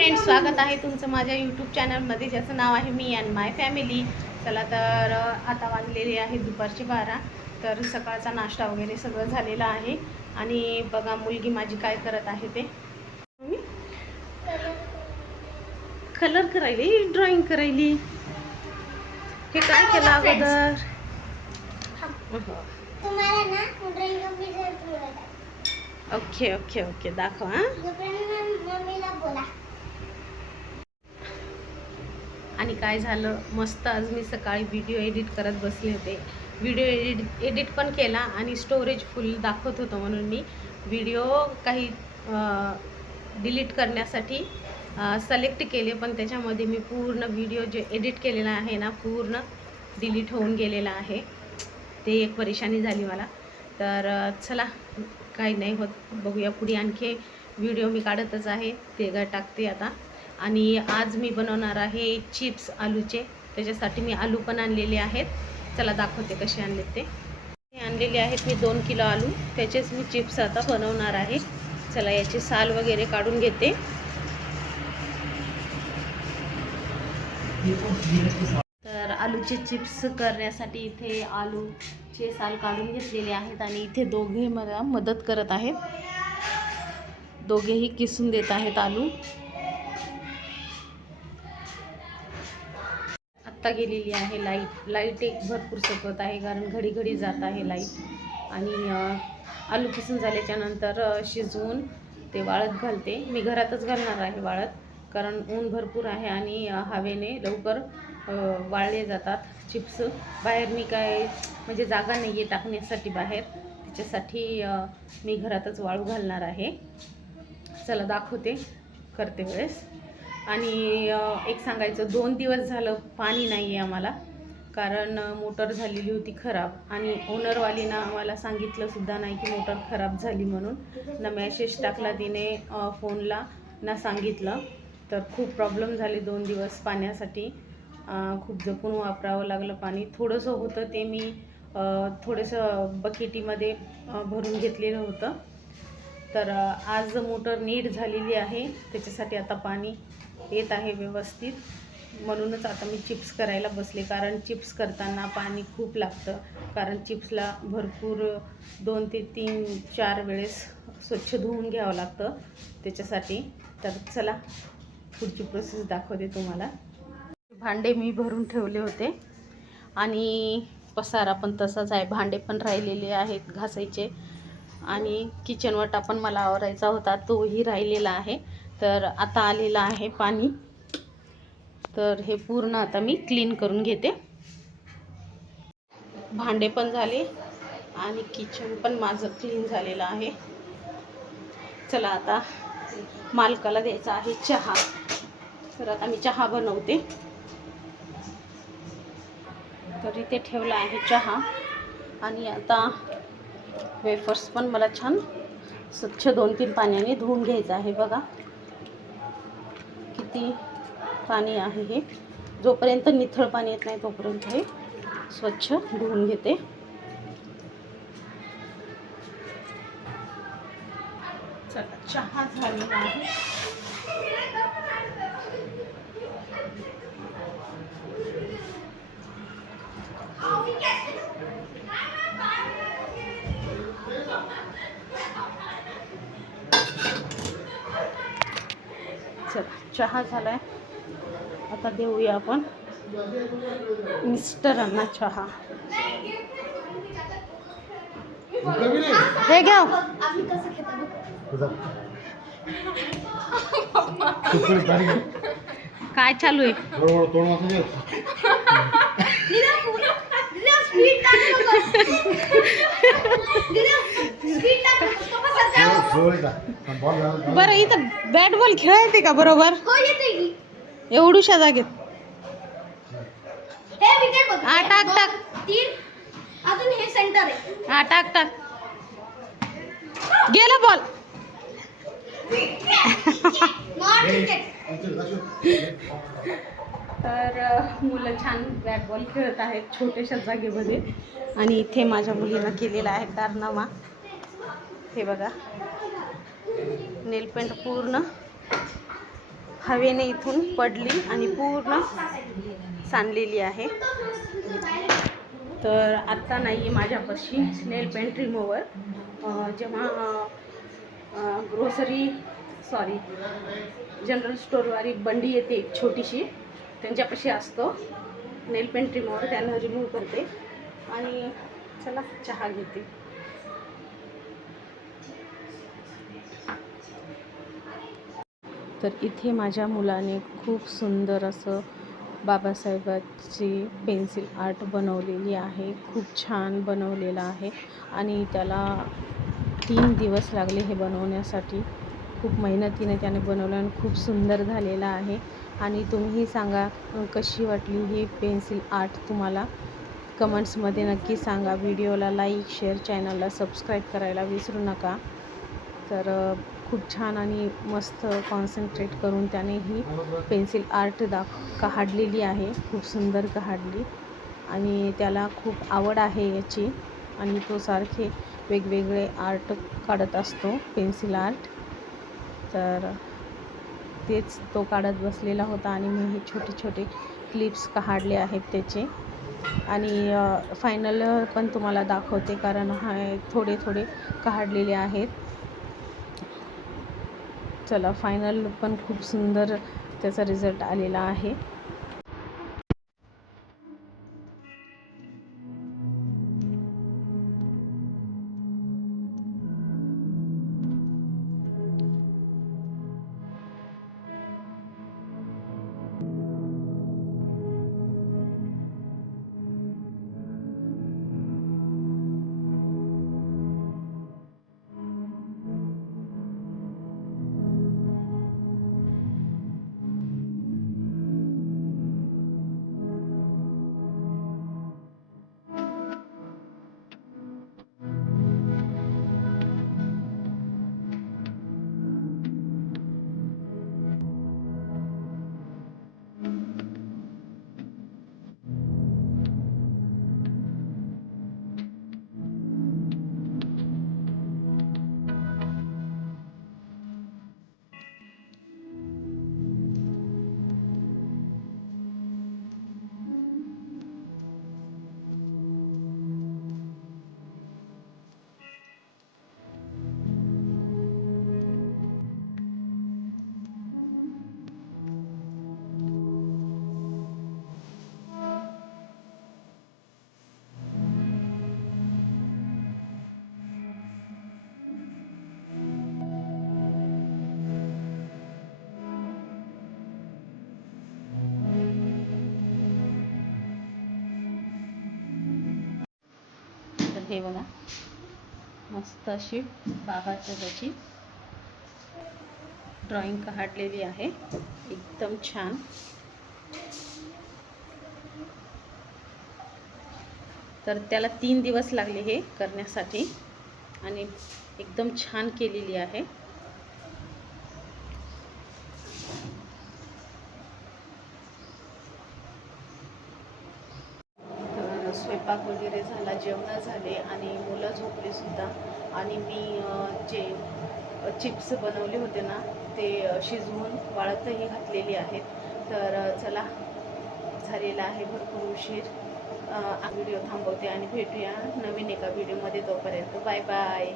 Friends, स्वागत आहे तुमचं माझ्या यूट्यूब चॅनलमध्ये, ज्याचं नाव आहे मी अँड माय फॅमिली. चला तर आता वाजलेले आहे दुपारचे 12. तर सकाळचा नाश्ता वगैरे सगळं झालेला आहे. आणि बघा मुलगी माझी काय करत आहे ते. कलर करायली, ड्रॉइंग करायली. हे काय केलं अगोदर? ओके ओके ओके, दाखव. आणि काय झालं, मस्त आज मी सकाळी व्हिडिओ एडिट करत बसले होते. व्हिडिओ एडिट पण केला आणि स्टोरेज फुल दाखवत होतं, म्हणून मी व्हिडिओ काही डिलीट करण्यासाठी सिलेक्ट केले. पण त्याच्यामध्ये मी पूर्ण व्हिडिओ जे एडिट केलेला आहे ना, पूर्ण डिलीट होऊन गेलेला आहे. ते एक परेशानी झाली मला. तर चला, काही नाही होत, बघूया पुढे. आणखी व्हिडिओ मी काढतच आहे, ते टाकते आता. आणि आज मी बनवणार आहे चिप्स आलूचे. त्याच्यासाठी मी आलू पण आणलेले आहेत. चला दाखवते कसे आणले ते. आणलेले आहेत मी 2 किलो आलू. त्याचेच मी चिप्स आता बनवणार आहे. चला याची साल वगैरे काढून घेते. तर आलूचे चिप्स करण्यासाठी इथे आलूचे साल काढून घेतलेले आहेत. आणि इथे दोघे मला मदत करत आहेत. दोघेही किसून देत आहेत आलू. आत्ता गेलेली आहे लाईट एक भरपूर सपत आहे, कारण घडी घडी जात आहे लाईट. आणि आलू किसून झाल्याच्या नंतर शिजवून ते वाळत घालते. मी घरातच घालणार आहे वाळत, कारण ऊन भरपूर आहे आणि हवेने लवकर वाळले जातात चिप्स. बाहेरनी काय म्हणजे जागा नाही आहे टाकण्यासाठी बाहेर, त्याच्यासाठी मी घरातच वाळू घालणार आहे. चला दाखवते करते वेळेस. आणि एक सांगायचं, 2 दिवस झालं पाणी नाही आहे आम्हाला, कारण मोटर झालेली होती खराब. आणि ओनरवालीनं आम्हाला सांगितलं सुद्धा नाही की मोटर खराब झाली म्हणून. ना मॅसेज टाकला तिने फोनला, ना सांगितलं. तर खूप प्रॉब्लेम झाले 2 दिवस पाण्यासाठी. खूप जपून वापरावं लागलं पाणी. थोडंसं होतं ते मी थोडंसं बकेटीमध्ये भरून घेतलेलं होतं. तर आज मोटर नीट झालेली आहे, त्याच्यासाठी आता पाणी येत आहे व्यवस्थित. म्हणूनच आता मी चिप्स करायला बसले, कारण चिप्स करताना पाणी खूप लागतं. कारण चिप्सला भरपूर 2 ते 3-4 वेळेस स्वच्छ धुवून घ्यावं लागतं त्याच्यासाठी. तर चला पुढची प्रोसेस दाखवते तुम्हाला. भांडे मी भरून ठेवले होते आणि पसारा पण तसाच आहे. भांडे पण राहिलेले आहेत घासायचे. आणि किचन वाटा पण मला आवरायचा होता, तोही राहिलेला आहे. तर आता आलेलं आहे पाणी. तर हे पूर्ण आता मी क्लीन करून घेते. भांडे पण झाले आणि किचन पण माझं क्लीन झालेलं आहे. चला आता मालकाला द्यायचा आहे चहा. तर आता मी चहा बनवते. तर इथे ठेवला आहे चहा. आणि आता वेफर्स पण मला छान स्वच्छ 2-3 पाण्याने धुवून घ्यायचं आहे. बघा किती पाणी आहे हे. जोपर्यंत निथळ पाणी येत नाही तोपर्यंत हे स्वच्छ धुवून घेते. चला चहा झालेला आहे. चला चहा झालाय. आता देऊया आपण मिस्टरांना चहा. हे घ्या. काय चालू आहे? बरं, इथं बॅट बॉल खेळायचे का बरोबर? एवढूशा जागेत टाक टाक. अजून हे सेंटर आहे. टाक टाक. गेला बॉल. तर मुलं छान बॅट बॉल खेळत आहेत छोट्याशा जागेमध्ये. आणि इथे माझ्या मुलीनं केलेला आहे कारनामा. हे बघा, नेलपेंट पूर्ण हवेने इथून पडली आणि पूर्ण सांडलेली आहे. तर आत्ता नाही आहे माझ्यापाशी नेल पेंट रिमूव्हर. जेव्हा जनरल स्टोअरवाली बंडी येते एक छोटीशी, त्यांच्यापाशी असतो नेल पेंट रिमूव्हर. त्यानं रिमूव्ह करते. आणि चला चहा घेते. तर इथे माझ्या मुलाने खूप सुंदर असं बाबासाहेबांची पेन्सिल आर्ट बनवलेली आहे. खूप छान बनवलेलं आहे आणि त्याला 3 दिवस लागले हे बनवण्यासाठी. खूप मेहनतीने त्याने बनवलं आणि खूप सुंदर झालेलं आहे. आणि तुम्हीही सांगा कशी वाटली ही पेन्सिल आर्ट. तुम्हाला कमेंट्समध्ये नक्की सांगा. व्हिडिओला लाईक, शेअर, चॅनलला सबस्क्राईब करायला विसरू नका. तर खूप छान आणि मस्त कॉन्सन्ट्रेट करून त्याने ही पेन्सिल आर्ट काढलेली आहे. खूप सुंदर काढली आणि त्याला खूप आवड आहे याची आणि तो सारखे वेगवेगळे आर्ट काढत असतो, पेन्सिल आर्ट. तर तेच तो काढत बसलेला होता आणि मी हे छोटे छोटे क्लिप्स काढले आहेत त्याचे. आणि फायनल पण तुम्हाला दाखवते, कारण हा थोडे थोडे काढलेले आहेत. चला, फायनल पण खूप सुंदर त्याचा रिझल्ट आलेला आहे. तर हे बघा, मस्त अशी बाबाची ड्रॉइंग काढलेली आहे, एकदम छान. तर त्याला 3 दिवस लागले हे करण्यासाठी आणि एकदम छान केलेली आहे. तर स्वयंपाक वगैरे झाला, जेवण झाले आणि मुलं झोपली सुद्धा. आणि मी जे चिप्स बनवले होते ना, ते शिजवून वाळतही घातलेली आहेत. तर चला, झालेला आहे भरपूर उशीर. व्हिडिओ थांबवते आणि भेटूया नवीन एका व्हिडिओमध्ये. तोपर्यंत बाय बाय.